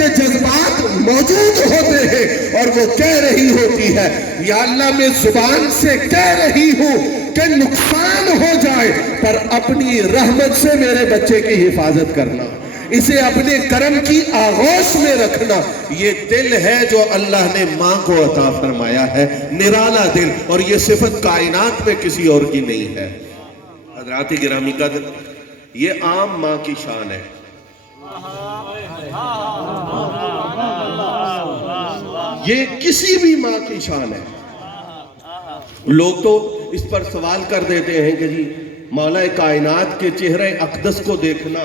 کے جذبات موجود ہوتے ہیں اور وہ کہہ رہی ہوتی ہے یا اللہ میں زبان سے کہہ رہی ہوں کہ نقصان ہو جائے پر اپنی رحمت سے میرے بچے کی حفاظت کرنا، اسے اپنے کرم کی آغوش میں رکھنا۔ یہ دل ہے جو اللہ نے ماں کو عطا فرمایا ہے، نرالا دل، اور یہ صفت کائنات میں کسی اور کی نہیں ہے۔ حضرات گرامی قدر، یہ عام ماں کی شان ہے، یہ کسی بھی ماں کی شان ہے۔ لوگ تو اس پر سوال کر دیتے ہیں کہ جی مولا کائنات کے چہرے اقدس کو دیکھنا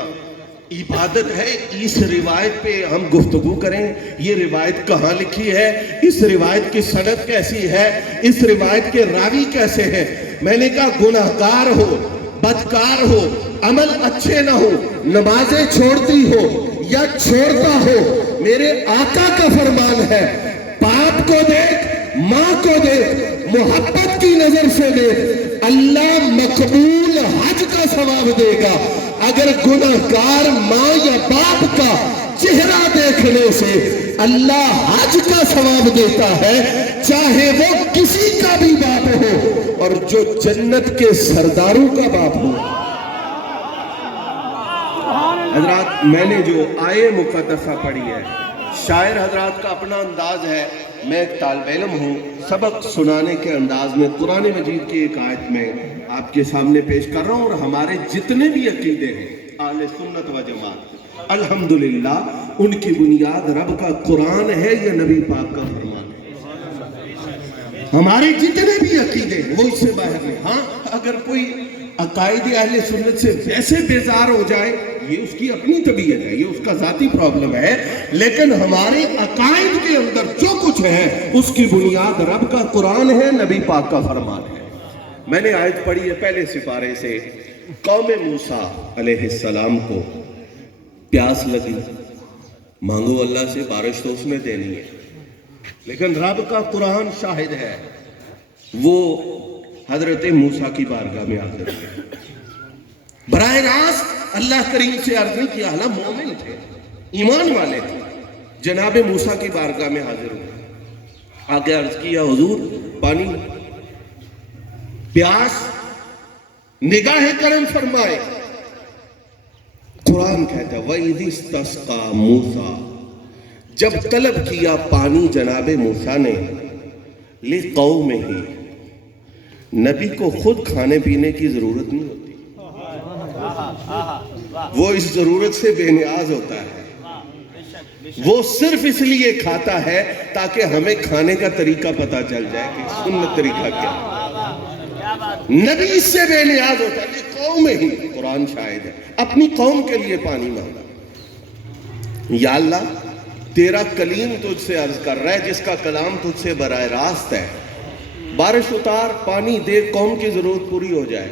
عبادت ہے، اس روایت پہ ہم گفتگو کریں، یہ روایت کہاں لکھی ہے، اس روایت کی سند کیسی ہے، اس روایت کے راوی کیسے ہیں؟ میں نے کہا گناہگار ہو، بدکار ہو، عمل اچھے نہ ہو، نمازیں چھوڑتی ہو یا چھوڑتا ہو، میرے آقا کا فرمان ہے باپ کو دیکھ، ماں کو دیکھ، محبت کی نظر سے دیکھ، اللہ مقبول حج کا ثواب دے گا۔ اگر گناہگار ماں یا باپ کا چہرہ دیکھنے سے اللہ حج کا ثواب دیتا ہے، چاہے وہ کسی کا بھی باپ ہو اور جو جنت کے سرداروں کا باپ ہو۔ حضرات میں نے جو آیے مقدسہ پڑھی ہے، شاعر حضرات کا اپنا انداز ہے، میں ایک طالب علم ہوں، سبق سنانے کے انداز میں قرآن مجید کی ایک آیت میں آپ کے سامنے پیش کر رہا ہوں، اور ہمارے جتنے بھی عقیدے ہیں اہل سنت و جماعت، الحمدللہ ان کی بنیاد رب کا قرآن ہے یا نبی پاک کا فرمان ہے۔ ہمارے جتنے بھی عقیدے ہیں وہ اس سے باہر نہیں۔ ہاں اگر کوئی عقائد اہل سنت سے ویسے بیزار ہو جائے، یہ اس کی اپنی طبیعت ہے، یہ اس کا ذاتی پرابلم ہے، لیکن ہمارے عقائد کے اندر جو کچھ ہے اس کی بنیاد رب کا قرآن ہے، نبی پاک کا فرمان ہے۔ میں نے آیت پڑھی ہے پہلے سپارے سے، قوم موسیٰ علیہ السلام کو پیاس لگی، مانگو اللہ سے، بارش تو اس نے دینی ہے، لیکن رب کا قرآن شاہد ہے، وہ حضرت موسیٰ کی بارگاہ میں حاضر ہوئے، براہ راست اللہ کریم سے عرض نہیں کیا، حالانکہ مومن تھے، ایمان والے تھے، جناب موسیٰ کی بارگاہ میں حاضر ہوئے، آگے عرض کیا حضور پانی، پیاس، نگاہ کرم فرمائے۔ قرآن کہتا ہے وَإِذِ اسْتَسْقَى مُوسَىٰ، جب طلب کیا پانی جناب موسیٰ نے، لِقَوْمِهِ، نبی کو خود کھانے پینے کی ضرورت نہیں ہوتی، وہ اس ضرورت سے بے نیاز ہوتا ہے، وہ صرف اس لیے کھاتا ہے تاکہ ہمیں کھانے کا طریقہ پتا چل جائے کہ سنت طریقہ کیا ہے۔ نبی اس سے بے نیاز ہوتا ہے، قوم ہی، قرآن شاہد ہے، اپنی قوم کے لیے پانی مانگا۔ یا اللہ تیرا کلیم تجھ سے عرض کر رہا ہے، جس کا کلام تجھ سے براہ راست ہے، بارش اتار، پانی دے، قوم کی ضرورت پوری ہو جائے۔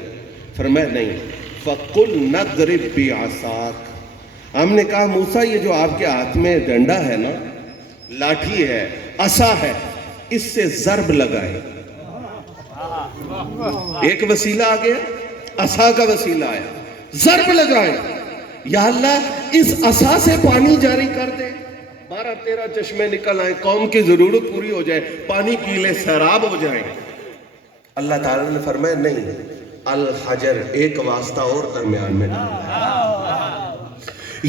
فرمایا نہیں، فَقُلْ نَضْرِبْ بِعَصَاكَ، ہم نے کہا موسیٰ یہ جو آپ کے ہاتھ میں ڈنڈا ہے نا، لاٹھی ہے، عصا ہے، اس سے ضرب لگائیں۔ ایک وسیلہ آ گیا، عصا کا وسیلہ آیا، ضرب لگائیں۔ یا اللہ اس عصا سے پانی جاری کر دے، 12-13 چشمے نکل آئیں، قوم کی ضرورت پوری ہو جائے، پانی پی لے، سیراب ہو جائیں۔ اللہ تعالیٰ نے فرمایا نہیں، الحجر، ایک واسطہ اور درمیان میں ڈالا،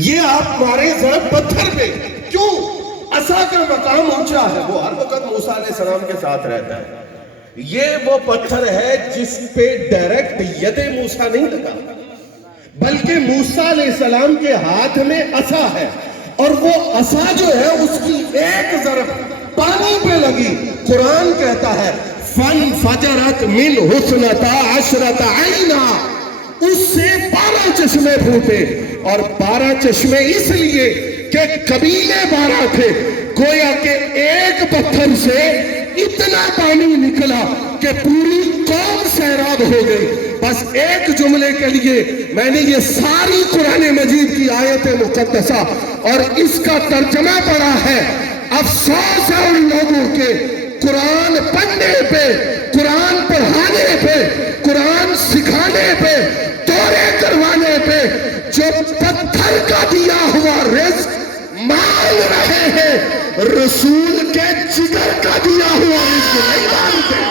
یہ آپ مارے ضرب پتھر پہ، کیوں؟ عصا کا مقام اونچا ہے، وہ ہر وقت موسیٰ علیہ السلام کے ساتھ رہتا ہے، یہ وہ پتھر ہے جس پہ ڈائریکٹ ید موسیٰ نہیں لگا، بلکہ موسیٰ علیہ السلام کے ہاتھ میں عصا ہے، اور وہ عصا جو ہے اس کی ایک ضرب پانی پہ لگی۔ قرآن کہتا ہے فَانْفَجَرَتْ مِنْهُ اثْنَتَا عَشْرَةَ عَيْنًا، اس سے 12 چشمے پھوٹے، اور 12 چشمے اس لیے کہ قبیلے 12 تھے، گویا کہ ایک پتھر سے اتنا پانی نکلا کہ پوری قوم سیراب ہو گئی۔ بس ایک جملے کے لیے میں نے یہ ساری قرآن مجید کی آیت مقدسہ اور اس کا ترجمہ پڑھا ہے۔ افسوس ہے ان لوگوں کے قرآن پڑھنے پہ، قرآن پڑھانے پہ، قرآن سکھانے پہ، دورے کروانے پہ، جو پتھر کا دیا ہوا رزق مان رہے ہیں رسول کے جگر کا دیا ہوا رزق نہیں مانتے.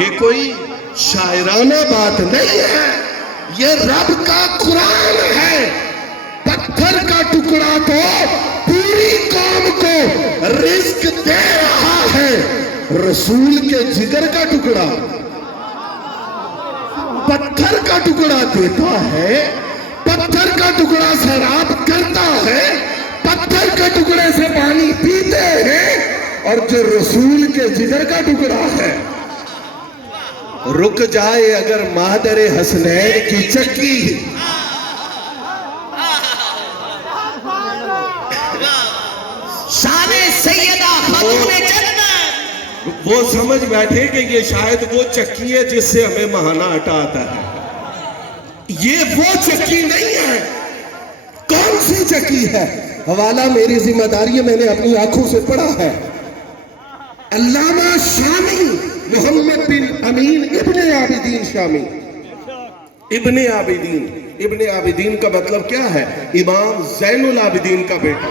یہ کوئی شاعرانہ بات نہیں ہے، یہ رب کا قرآن ہے. پتھر کا ٹکڑا تو پوری قوم کو رزق دے رہا ہے، رسول کے جگر کا ٹکڑا پتھر کا ٹکڑا دیتا ہے، پتھر کا ٹکڑا سیراب کرتا ہے، پتھر کے ٹکڑے سے پانی پیتے ہیں. اور جو رسول کے جگر کا ٹکڑا ہے، رک جائے اگر مادر حسنین کی چکی. شان سیدہ خاتون جنت، وہ سمجھ بیٹھے کہ یہ شاید وہ چکی ہے جس سے ہمیں مہانہ ہٹا آتا ہے. یہ وہ چکی نہیں ہے. کون سی چکی ہے؟ حوالہ میری ذمہ داری ہے، میں نے اپنی آنکھوں سے پڑھا ہے. علامہ شامی محمد بن امین ابن عابدین شامی. ابن عابدین، ابن عابدین کا مطلب کیا ہے؟ امام زین العابدین کا بیٹا.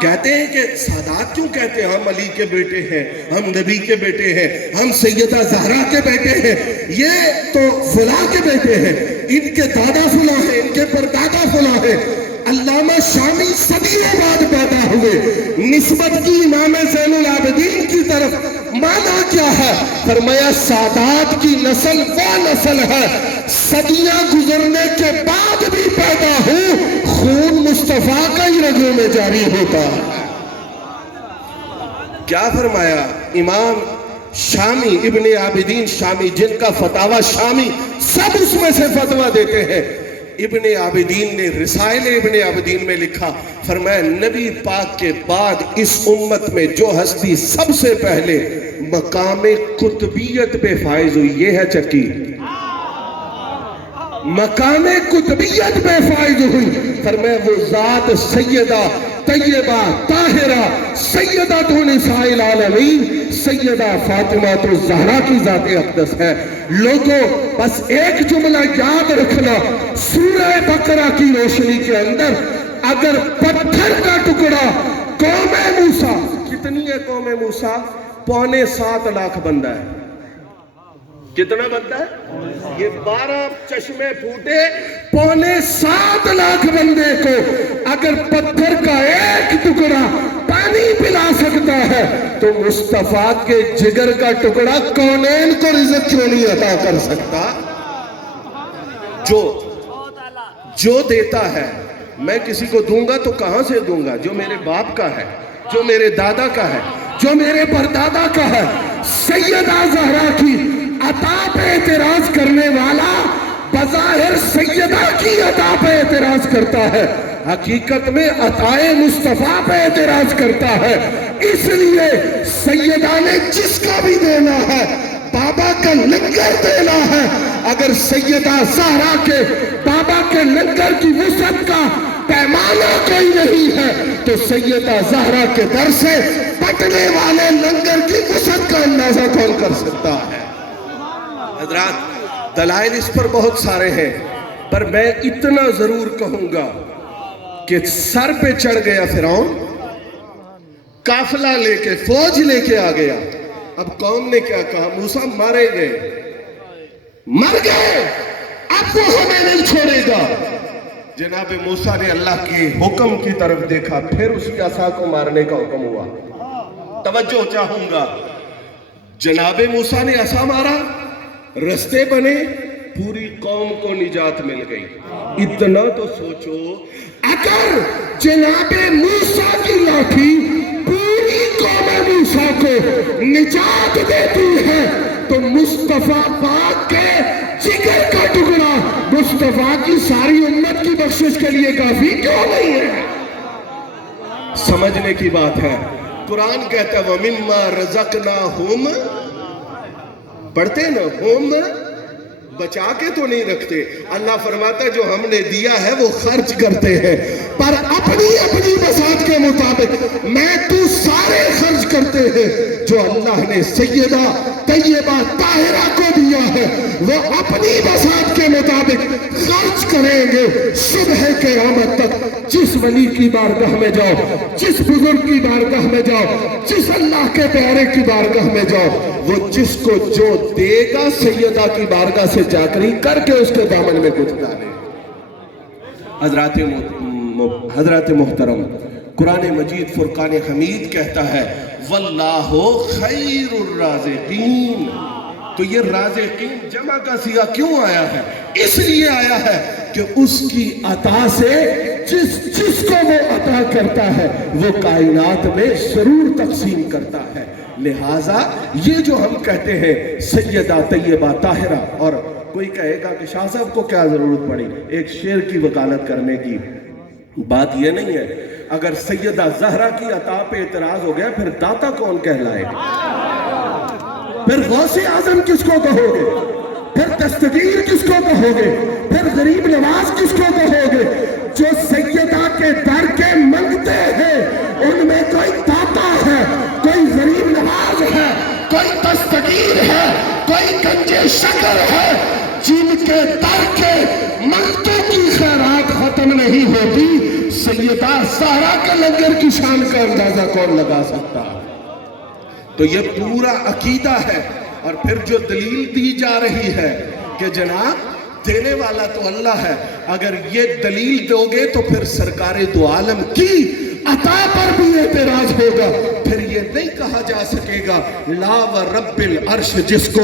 کہتے ہیں کہ سادات کیوں کہتے ہیں؟ ہم علی کے بیٹے ہیں، ہم نبی کے بیٹے ہیں، ہم سیدہ زہرا کے بیٹے ہیں. یہ تو فلاں کے بیٹے ہیں، ان کے دادا فلاں ہیں، ان کے پردادا فلاں ہیں. علامہ شامی صدیوں بعد پیدا ہوئے. نسبت کی امام زین العابدین کی طرف، مانا کیا ہے؟ فرمایا سادات کی نسل وہ نسل ہے صدیاں گزرنے کے بعد بھی پیدا ہو، خون مصطفیٰ کا ہی رگوں میں جاری ہوتا ہے. کیا فرمایا؟ امام شامی ابن عابدین شامی، جن کا فتاوی شامی سب اس میں سے فتویٰ دیتے ہیں. ابن عابدین نے رسائل ابن عابدین میں لکھا، فرمایا نبی پاک کے بعد اس امت میں جو ہستی سب سے پہلے مقام قطبیت پہ فائز ہوئی، یہ ہے چکی. مقام قطبیت پہ فائز ہوئی. فرمایا وہ ذات سیدہ طیبہ طاہرہ سیدہ نساء العالمین سیدہ فاطمہ الزہرا کی ذات اقدس ہے. لوگوں بس ایک جملہ یاد رکھنا، سورہ بقرہ کی روشنی کے اندر اگر پتھر کا ٹکڑا قوم موسیٰ، کتنی ہے قوم موسیٰ؟ 7.25 لاکھ بندہ ہے. کتنا بندہ ہے؟ یہ 12 چشمے پھوٹے 7.25 لاکھ بندے کو اگر پتھر کا ایک ٹکڑا پانی پلا سکتا ہے تو مصطفیٰ کے جگر کا ٹکڑا کونین کو رزق کیوں نہیں عطا کر سکتا؟ جو دیتا ہے، میں کسی کو دوں گا تو کہاں سے دوں گا؟ جو میرے باپ کا ہے، جو میرے دادا کا ہے، جو میرے پردادا کا ہے. سیدہ زہرا کی عطا پہ اعتراض کرنے والا بظاہر سیدہ کی عطا پہ اعتراض کرتا ہے، حقیقت میں عطائے مصطفیٰ پہ اعتراض کرتا ہے. اس لیے سیدہ نے جس کا بھی دینا ہے، بابا کا لنگر دینا ہے. اگر سیدہ زہرا کے بابا کے لنگر کی وسعت کا پیمانہ کوئی نہیں ہے تو سیدہ زہرا کے در سے پٹنے والے لنگر کی وسعت کا اندازہ کون کر سکتا ہے؟ حضرات دلائل اس پر بہت سارے ہیں، پر میں اتنا ضرور کہوں گا کہ سر پہ چڑھ گیا فرعون، قافلہ لے کے فوج لے کے آ گیا. اب قوم نے کیا کہا؟ موسیٰ مارے گئے، مر گئے، اب وہ ہمیں نہیں چھوڑے گا. جناب موسیٰ نے اللہ کے حکم کی طرف دیکھا، پھر اسی عصا کو مارنے کا حکم ہوا. توجہ چاہوں گا، جناب موسیٰ نے عصا مارا، رستے بنے، پوری قوم کو نجات مل گئی. اتنا تو سوچو، اگر جناب موسیٰ کی لاٹھی پوری قوم موسیٰ کو نجات دیتی ہے تو مصطفیٰ پاک کے جگر کا ٹکڑا مصطفیٰ کی ساری امت کی بخشش کے لیے کافی کیوں نہیں ہے؟ سمجھنے کی بات ہے. قرآن کہتا ہے وَمِمَّا رَزَقْنَاهُمْ، پڑھتے نا، ہم بچا کے تو نہیں رکھتے. اللہ فرماتا ہے جو ہم نے دیا ہے وہ خرچ کرتے ہیں، پر اپنی بساط کے مطابق. میں تو سارے خرچ کرتے ہیں جو اللہ نے سیدہ طیبہ طاہرہ کو دیا دیا ہے وہ اپنی بساط کے مطابق خرچ کریں گے صبح قیامت تک۔ جس ولی کی بارگاہ میں جاؤ، جس بزرگ کی بارگاہ میں جاؤ، جس اللہ کے پیارے کی بارگاہ میں جاؤ، وہ جس کو جو دے گا سیدہ کی بارگاہ سے چاکری کر کے اس کے دامن میں کچھ ڈالے۔ حضرات محترم، قرآن مجید فرقان حمید کہتا ہے واللہ خیر الرازقین۔ تو یہ رازقین جمع کا صیغہ کیوں آیا ہے؟ اس لیے آیا ہے کہ اس کی عطا سے جس کو وہ عطا کرتا ہے وہ کائنات میں ضرور تقسیم کرتا ہے۔ لہٰذا یہ جو ہم کہتے ہیں سیدہ طیبہ طاہرہ، اور کوئی کہے گا کہ شاہ صاحب کو کیا ضرورت پڑی ایک شعر کی وکالت کرنے کی؟ بات یہ نہیں ہے۔ اگر سیدہ زہرا کی عطا پہ اعتراض ہو گیا پھر داتا کون کہلائے گا؟ پھر غوث اعظم کس کو کہو گے؟ پھر دستگیر کس کو کہو گے؟ پھر غریب نواز کس کو کہو گے؟ جو سیدہ کے در کے منگتے ہیں ان میں کوئی داتا ہے، کوئی غریب نواز ہے، کوئی دستگیر ہے، کوئی گنجے شکر ہے۔ جن کے در کے منگتوں کی خیرات ختم نہیں ہوتی، سیدہ زہرا کے لنگر کی شان کا اندازہ کون لگا سکتا؟ تو یہ پورا عقیدہ ہے۔ اور پھر جو دلیل دی جا رہی ہے کہ جناب دینے والا تو اللہ ہے، اگر یہ دلیل دو گے تو پھر سرکار دو عالم کی عطا پر بھی اعتراض ہوگا۔ پھر یہ نہیں کہا جا سکے گا لا و رب العرش، جس کو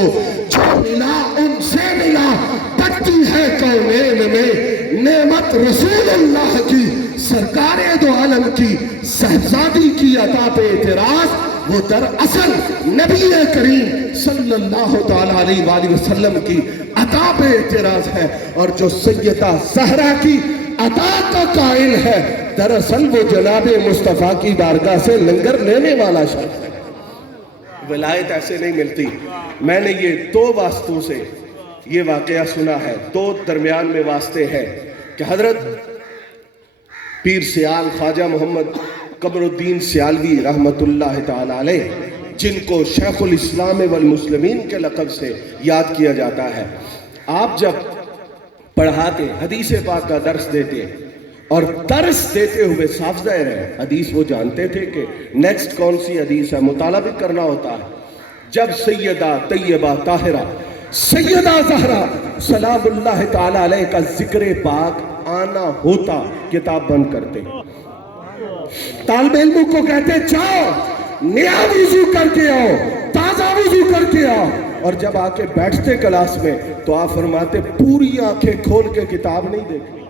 جو ملا ان سے ملا، پڑتی ہے کونین میں نعمت رسول اللہ کی، سرکار دو عالم کی صاحبزادی کی عطا پہ اعتراض وہ دراصل نبی کریم صلی اللہ تعالیٰ علیہ وآلہ وسلم کی عطا پہ اعتراض ہے۔ اور جو سیدہ زہرا کی عطا کا قائل ہے دراصل وہ جناب مصطفیٰ کی بارگاہ سے لنگر لینے والا شخص ہے۔ ولایت ایسے نہیں ملتی۔ میں نے یہ دو واسطوں سے یہ واقعہ سنا ہے، دو درمیان میں واسطے ہیں کہ حضرت پیر سیال خواجہ محمد قمر الدین سیالوی رحمت اللہ تعالیٰ علیہ، جن کو شیخ الاسلام والمسلمین کے لقب سے یاد کیا جاتا ہے، آپ جب پڑھاتے حدیث پاک کا درس دیتے اور درس دیتے ہوئے صاف ظاہر ہے حدیث وہ جانتے تھے کہ نیکسٹ کون سی حدیث ہے، مطالعہ بھی کرنا ہوتا ہے۔ جب سیدہ طیبہ طاہرہ سیدہ زہرا سلام اللہ تعالیٰ علیہ کا ذکر پاک آنا ہوتا کتاب بند کرتے، طالب علموں کو کہتے جاؤ نیا وضو کر کے آؤ، تازہ وضو کر کے آؤ، اور جب آ کے بیٹھتے کلاس میں تو آپ فرماتے پوری آنکھیں کھول کے کتاب نہیں دیکھنی،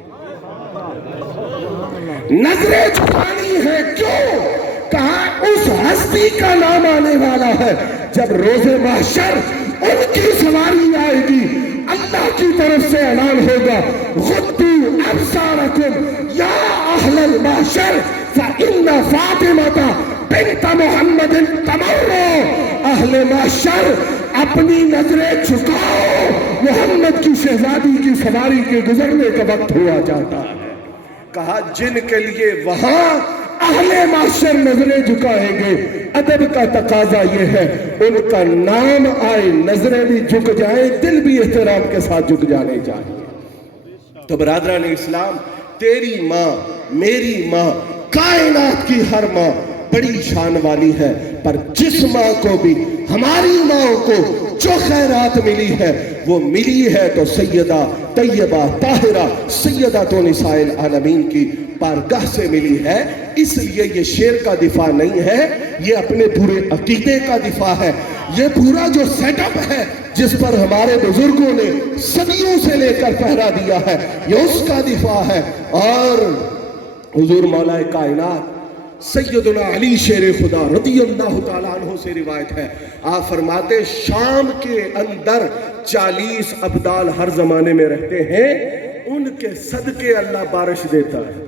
نظریں جھکانی ہے۔ کیوں؟ کہا اس ہستی کا نام آنے والا ہے جب روز محشر ان کی سواری آئے گی، اللہ کی طرف سے اعلان ہوگا غضوا ابصارکم یا اہل المحشر فإن فاطمہ بنت محمد تمر۔ اہل محشر اپنی نظریں جھکاؤ، محمد کی شہزادی کی سواری کے گزرنے کا وقت ہوا جاتا ہے۔ کہا جن کے لیے وہاں اہل محشر نظریں جھکائیں گے، ادب کا تقاضا یہ ہے ان کا نام آئے نظریں بھی جھک جائیں، دل بھی احترام کے ساتھ جھک جانے چاہیے۔ تو برادران اسلام، تیری ماں میری ماں کائنات کی ہر ماں بڑی شان والی ہے، پر جس ماں کو بھی ہماری ماں کو جو خیرات ملی ہے وہ ملی ہے تو سیدہ طیبہ طاہرہ سیدۃ نساء العالمین کی بارگاہ سے ملی ہے۔ اس لیے یہ شعر کا دفاع نہیں ہے، یہ اپنے پورے عقیدے کا دفاع ہے۔ یہ پورا جو سیٹ اپ ہے جس پر ہمارے بزرگوں نے صدیوں سے لے کر پہرا دیا ہے، یہ اس کا دفاع ہے۔ اور حضور مولا کائنات سیدنا علی شیر خدا رضی اللہ تعالیٰ عنہ سے روایت ہے، آپ فرماتے شام کے اندر 40 ابدال ہر زمانے میں رہتے ہیں، ان کے صدقے اللہ بارش دیتا ہے،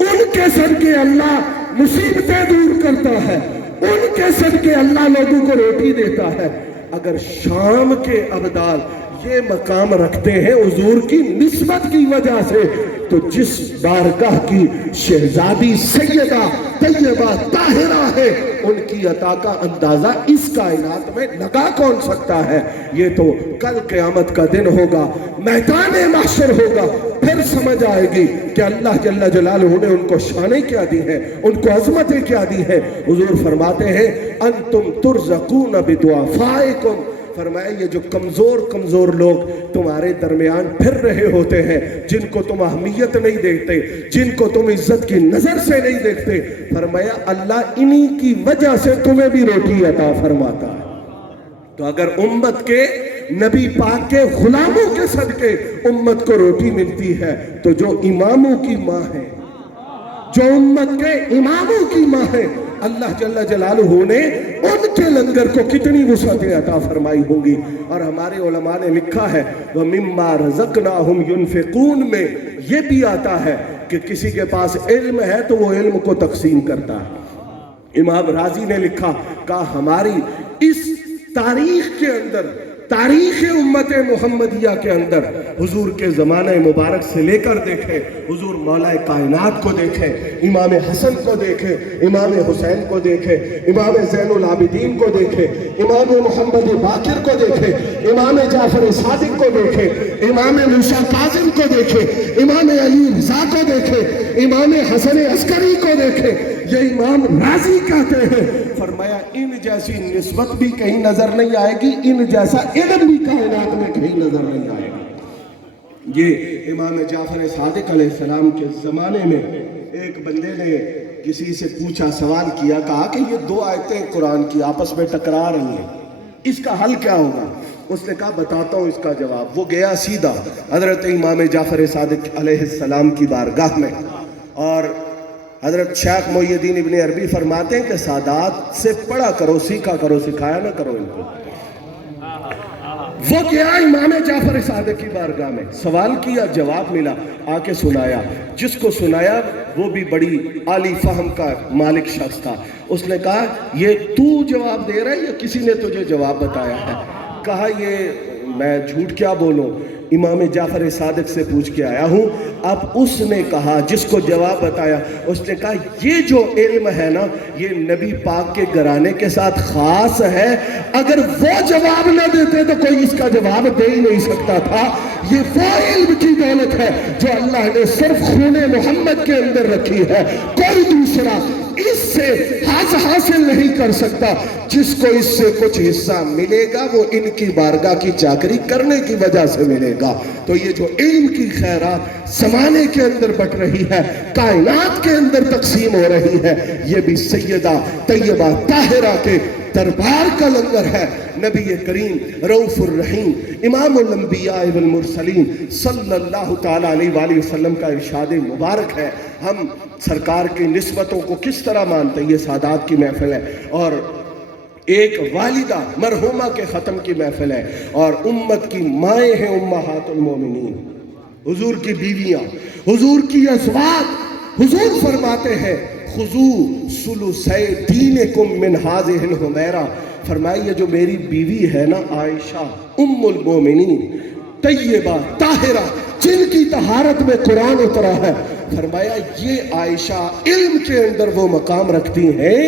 ان کے صدقے اللہ مصیبتیں دور کرتا ہے، ان کے صدقے اللہ لوگوں کو روٹی دیتا ہے۔ اگر شام کے ابدال یہ مقام رکھتے ہیں حضور کی نسبت کی وجہ سے، تو جس بارگاہ کی شہزادی سیدہ طیبہ طاہرہ ہے ان کی عطا کا اندازہ اس کائنات میں لگا کون سکتا ہے؟ یہ تو کل قیامت کا دن ہوگا، میدان محشر ہوگا، پھر سمجھ آئے گی کہ اللہ جل جلالہ نے ان کو شانیں کیا دی ہیں، ان کو عظمتیں کیا دی ہیں۔ حضور فرماتے ہیں انتم ترزقون بدعفائکم، فرمایا یہ جو کمزور لوگ تمہارے درمیان پھر رہے ہوتے ہیں، جن کو تم اہمیت نہیں دیکھتے، جن کو تم عزت کی نظر سے نہیں دیکھتے، فرمایا اللہ انہی کی وجہ سے تمہیں بھی روٹی عطا فرماتا ہے۔ تو اگر امت کے نبی پاک کے غلاموں کے صدقے امت کو روٹی ملتی ہے، تو جو اماموں کی ماں ہے، جو امت کے اماموں کی ماں ہے، اللہ جل جلالہ نے ان کے لنگر کو کتنی وسعتیں عطا فرمائی ہوں گی۔ اور ہمارے علماء نے لکھا ہے وَمِمَّا رَزَقْنَاهُمْ يُنْفِقُونَ میں یہ بھی آتا ہے کہ کسی کے پاس علم ہے تو وہ علم کو تقسیم کرتا ہے۔ امام رازی نے لکھا کہ ہماری اس تاریخ کے اندر، تاریخ امت محمدیہ کے اندر، حضور کے زمانہ مبارک سے لے کر دیکھیں، حضور مولا کائنات کو دیکھیں، امام حسن کو دیکھیں، امام حسین کو دیکھیں، امام زین العابدین کو دیکھیں، امام محمد باقر کو دیکھیں، امام جعفر صادق کو دیکھیں، امام موسیٰ کاظم کو دیکھیں، امام علی رضا کو دیکھیں، امام حسن عسکری کو دیکھیں۔ یہ امام راضی کہتے ہیں، فرمایا ان جیسی نسبت بھی کہیں نظر نہیں آئے گی، ان جیسا علم بھی کائنات میں کہیں نظر نہیں آئے گا۔ یہ امام جعفر صادق علیہ السلام کے زمانے میں ایک بندے نے کسی سے پوچھا، سوال کیا، کہا کہ یہ دو آیتیں قرآن کی آپس میں ٹکرا رہی ہیں، اس کا حل کیا ہوگا؟ اس نے کہا بتاتا ہوں اس کا جواب۔ وہ گیا سیدھا حضرت امام جعفر صادق علیہ السلام کی بارگاہ میں، اور حضرت شیخ محی الدین ابن عربی فرماتے ہیں کہ سادات سے پڑھا کرو، سیکھا کرو، سکھایا نہ کرو ان کو۔ وہ گیا امام جعفر صادق کی بارگاہ میں، سوال کیا، جواب ملا، آ کے سنایا۔ جس کو سنایا وہ بھی بڑی عالی فہم کا مالک شخص تھا۔ اس نے کہا یہ تو جواب دے رہا ہے یا کسی نے تجھے جواب بتایا ہے؟ کہا یہ میں جھوٹ کیا بولوں، امام جعفر صادق سے پوچھ کے آیا ہوں۔ اب اس نے کہا، جس کو جواب بتایا، اس نے کہا یہ جو علم ہے نا، یہ نبی پاک کے گھرانے کے ساتھ خاص ہے، اگر وہ جواب نہ دیتے تو کوئی اس کا جواب دے ہی نہیں سکتا تھا۔ یہ وہ علم کی دولت ہے جو اللہ نے صرف خون محمد کے اندر رکھی ہے، کوئی دوسرا اس سے حاصل نہیں کر سکتا۔ جس کو اس سے کچھ حصہ ملے گا وہ ان کی بارگاہ کی چاکری کرنے کی وجہ سے ملے گا۔ تو یہ جو علم کی خیرات زمانے کے اندر بٹ رہی ہے، کائنات کے اندر تقسیم ہو رہی ہے، یہ بھی سیدہ طیبہ طاہرہ کے دربار کا لنگر ہے۔ نبی کریم رؤوف الرحیم امام الانبیاء والمرسلین صلی اللہ تعالیٰ علیہ وآلہ وسلم کا ارشاد مبارک ہے۔ ہم سرکار کی نسبتوں کو کس طرح مانتے ہیں؟ یہ سادات کی محفل ہے، اور ایک والدہ مرحومہ کے ختم کی محفل ہے، اور امت کی مائیں ہیں امہات المومنین، حضور کی بیویاں، حضور کی ازواج۔ حضور فرماتے ہیں خذوا ثلثی دینکم من ہذہ الحمیرہ، فرمایا یہ جو میری بیوی ہے نا عائشہ ام المومنین طیبہ طاہرہ، جن کی طہارت میں قرآن اترا ہے، فرمایا یہ عائشہ علم کے اندر وہ مقام رکھتی ہیں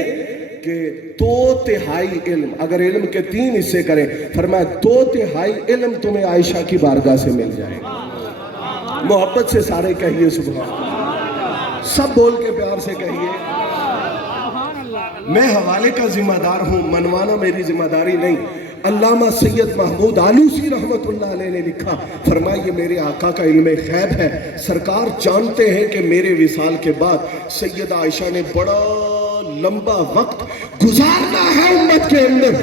کہ 2/3 علم، اگر علم کے 3 حصے کریں، فرمایا 2/3 علم تمہیں عائشہ کی بارگاہ سے مل جائے گا۔ محبت سے سارے کہیے سبحان اللہ، سب بول کے پیار سے کہیے۔ میں حوالے کا ذمہ دار ہوں، منوانا میری ذمہ داری نہیں۔ علامہ سید محمود آلوسی رحمت اللہ علیہ نے لکھا، فرمایا یہ میرے آقا کا علم غیب ہے، سرکار جانتے ہیں کہ میرے وصال کے بعد سیدہ عائشہ نے بڑا لمبا وقت گزارنا ہے امت کے اندر،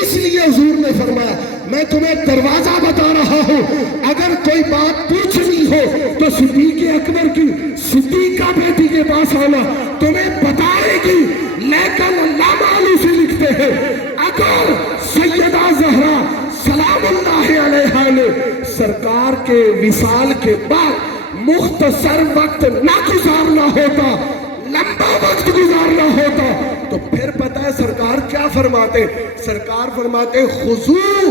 اس لیے حضور نے فرمایا میں تمہیں دروازہ بتا رہا ہوں، اگر کوئی بات پوچھنی ہو تو صدیق اکبر کی صدیقہ بیٹی کے پاس آنا، تمہیں بتائے گی۔ لیکن علامہ آلوسی لکھتے ہیں اگر سیدہ زہرا سلام اللہ علیہا نے سرکار کے وصال کے بعد مختصر وقت نہ گزارنا ہوتا، لمبا وقت گزارنا ہوتا، تو پھر پتہ ہے سرکار کیا فرماتے؟ سرکار فرماتے خذوا